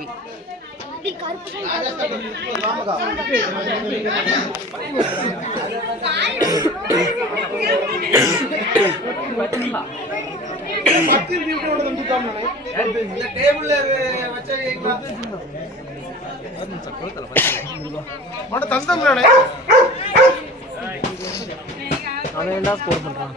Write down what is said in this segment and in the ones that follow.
Copy. அவன் என்ன score பண்றான்?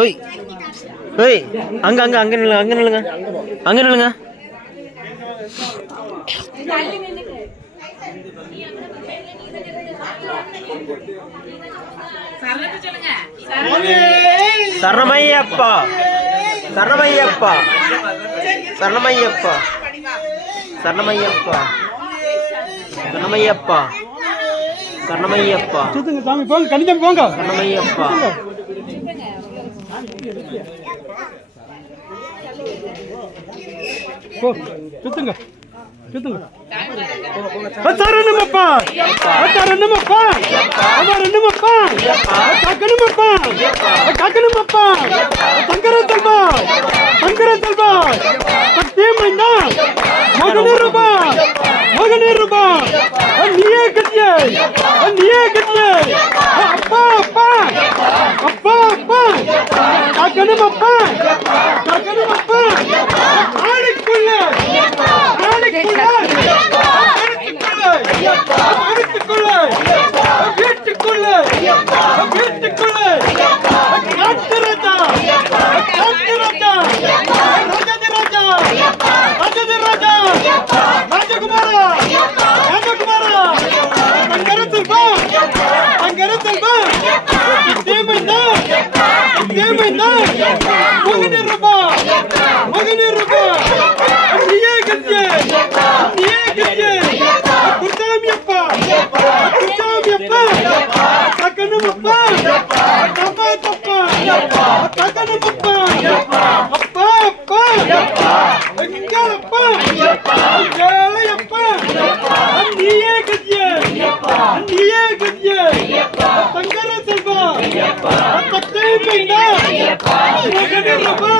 ஓய் ஓய், அங்க அங்க அங்க நில்லுங்க, அங்க நில்லுங்க, அங்க நில்லுங்க. சரணமையப்பா, சரணமையப்பா, சரணமையப்பா, சரணமையப்பா, சரணமையப்பா, சரணமையப்பா. சாமி போங்க, கணிதம் போங்க. சரணமையப்பா. சுத்துங்க சுத்துங்க. சரணமப்பா, சரணமப்பா, சரணமப்பா, காக்கணுமப்பா, காக்கணுமப்பா, சங்கர செல்வா, சங்கர செல்வா, சக்தி மைந்தா, மகனே ரூபா, மகனே ரூபா, நீயே கட்டியே, நீயே கட்டியே, அப்பா அப்பா, அப்பா அப்பா, காக்கணுமப்பா, காக்கணுமப்பா, ஆளுக்குள்ள ஆளுக்குள்ள வீட்டுக்குள்ள வீட்டுக்குள்ள வீட்டுக்குள்ள காட்டு ராஜா, காட்டு ராஜா, ராஜாதி ராஜா, ராஜாதி ராஜா, ராஜகுமாரா, ராஜகுமாரா, சங்கர செல்வா, சங்கர செல்வா, தேமைந்தா, தேமைந்தா, மகனே ரூபா, மகனே ரூபா, நீயே கட்டியே, நீயே கட்டியே, குர்சாமியப்பா, குர்சாமியப்பா, கக்கனமப்பா, தப்பா தப்பா, கக்கனமப்பா, அப்பா அப்பா, எங்கப்பா, எங்களையப்பா, நீயே கட்டியே, நீயே கட்டியே, சங்கர செல்வா, தத்தை மைந்தா, மகனே ரூபா,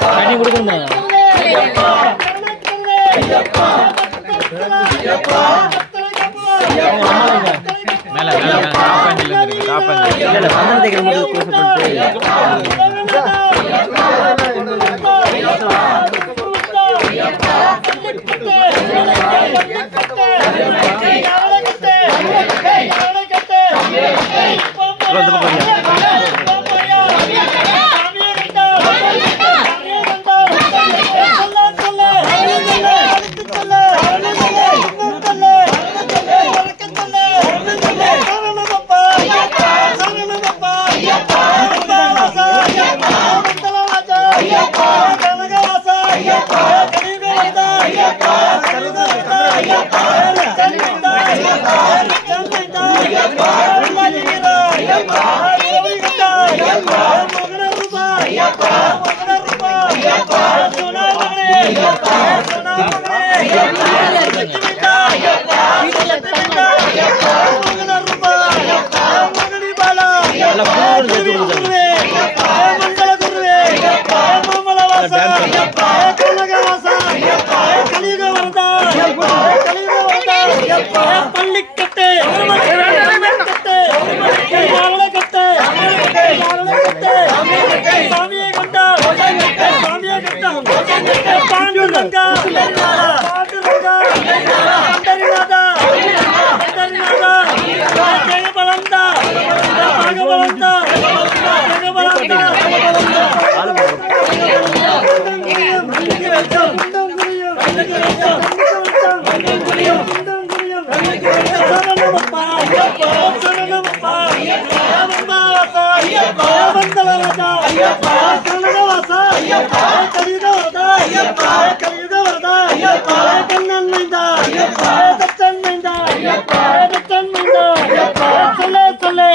கண்ணி கொடுக்கணுமா? மேல மேல சந்தன தேக்கிற பள்ளிக்கட்டை சாமியை கண்டா சாமியை கண்டா பாண்டுரங்கா பாண்டுரங்கா அந்தரிநாதா அந்தரிநாதா ஜெயபலந்தா பாகபலந்தா ஜெயபலந்தா கனகவாசா கலியுக வரதா கலியுக வரதா கண்ணன் மைந்தா தச்சன் மைந்தா தச்சன் மைந்தா சொல்லே சொல்லே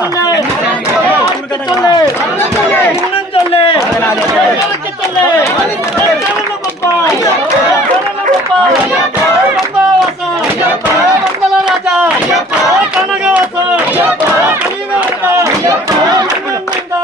சொல்லே சொல்லே சொல்லே இன்னும் சொல்லே சொல்லே கரண பப்பா கம்பவாசா மங்கள ராஜா கனகவாசா கலியுக வரதா கண்ணன் மைந்தா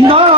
No.